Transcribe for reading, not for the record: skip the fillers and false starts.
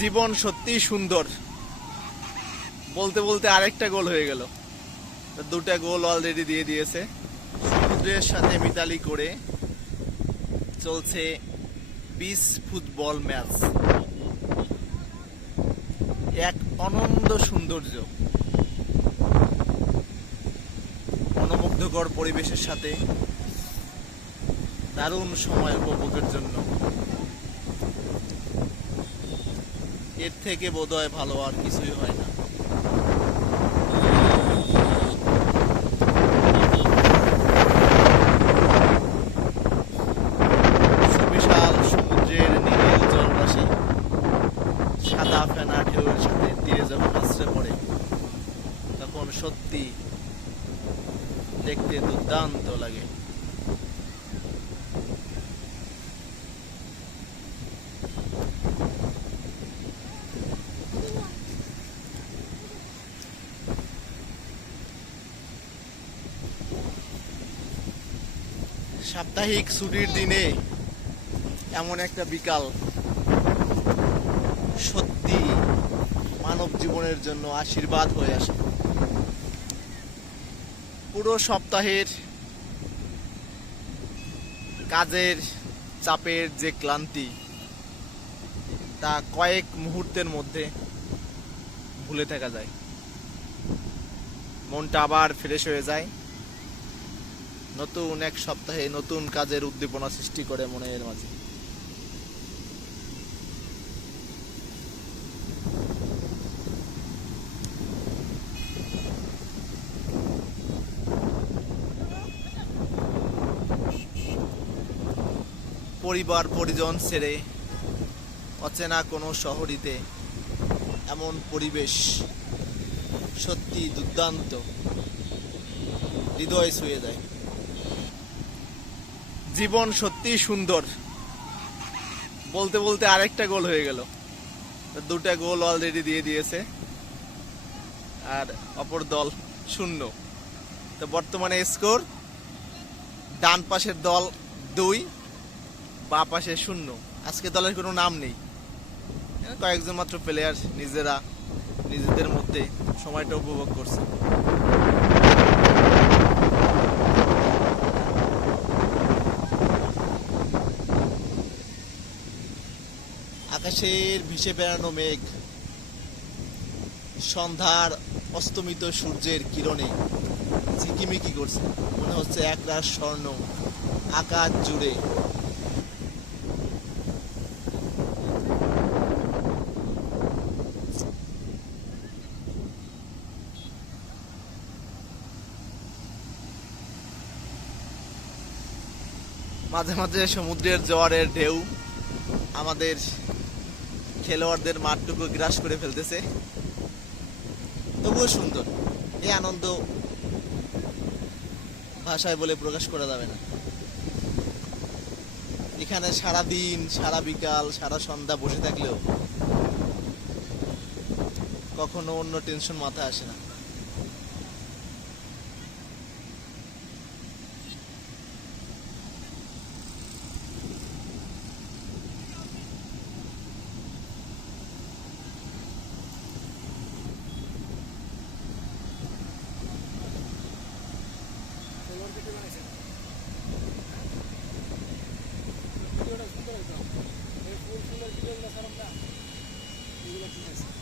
জীবন সত্যি সুন্দর। বলতে বলতে আরেকটা গোল হয়ে গেল। দুটা গোল অলরেডি দিয়ে দিয়েছে। সমুদ্রের সাথে মিতালি করে চলছে বিচ ফুটবল ম্যাচ। এক অনন্ত সৌন্দর্য, মনোমুগ্ধকর পরিবেশের সাথে দারুণ সময় উপভোগের জন্য এর থেকে বোধহয় ভালো আর কিছুই হয় না। সুবিশাল সমুদ্রের নীল জলরাশি সাদা ফেনা ঢেউয়ের সাথে তীরে যখন আশ্রয় পড়ে তখন সত্যি দেখতে দুর্দান্ত লাগে। সাপ্তাহিক ছুটির দিনে এমন একটা বিকাল সত্যি মানব জীবনের জন্য আশীর্বাদ হয়ে আসে। পুরো সপ্তাহের কাজের চাপের যে ক্লান্তি তা কয়েক মুহূর্তের মধ্যে ভুলে থাকা যায়। মনটা আবার ফ্রেশ হয়ে যায়। নতুন এক সপ্তাহে নতুন কাজের উদ্দীপনা সৃষ্টি করে মনের মাঝে। পরিবার পরিজন ছেড়ে অচেনা কোনো শহরিতে এমন পরিবেশ সত্যি দুর্দান্ত, হৃদয় ছুঁয়ে যায়। জীবন সত্যি সুন্দর। বলতে বলতে আরেকটা গোল হয়ে গেল। দুটা গোল অলরেডি দিয়ে দিয়েছে আর অপর দল 0। তো বর্তমানে স্কোর ডান পাশের দল 2, বা পাশে 0। আজকে দলের কোনো নাম নেই, কয়েকজন মাত্র প্লেয়ার নিজেদের মধ্যে সময়টা উপভোগ করছে। আকাশের ভেসে বেড়ানো মেঘ সন্ধ্যার অস্তমিত সূর্যের কিরণে ঝিকিমিকি করছে। মনে হচ্ছে একরাশ স্বর্ণ আকাশ জুড়ে। মাঝে মাঝে সমুদ্রের জোয়ারের ঢেউ আমাদের খেলোয়াড়দের মাঠটুকু গ্রাস করে ফেলতেছে, তবুও সুন্দর। এই আনন্দ ভাষায় বলে প্রকাশ করা যাবে না। এখানে সারা দিন, সারা বিকাল, সারা সন্ধ্যা বসে থাকলেও কখনো অন্য টেনশন মাথায় আসে না। ভিডিওটা সুন্দর একদম, এই ফুল ফুলের ভিডিওগুলো সারাম না, এগুলো ঠিক আছে।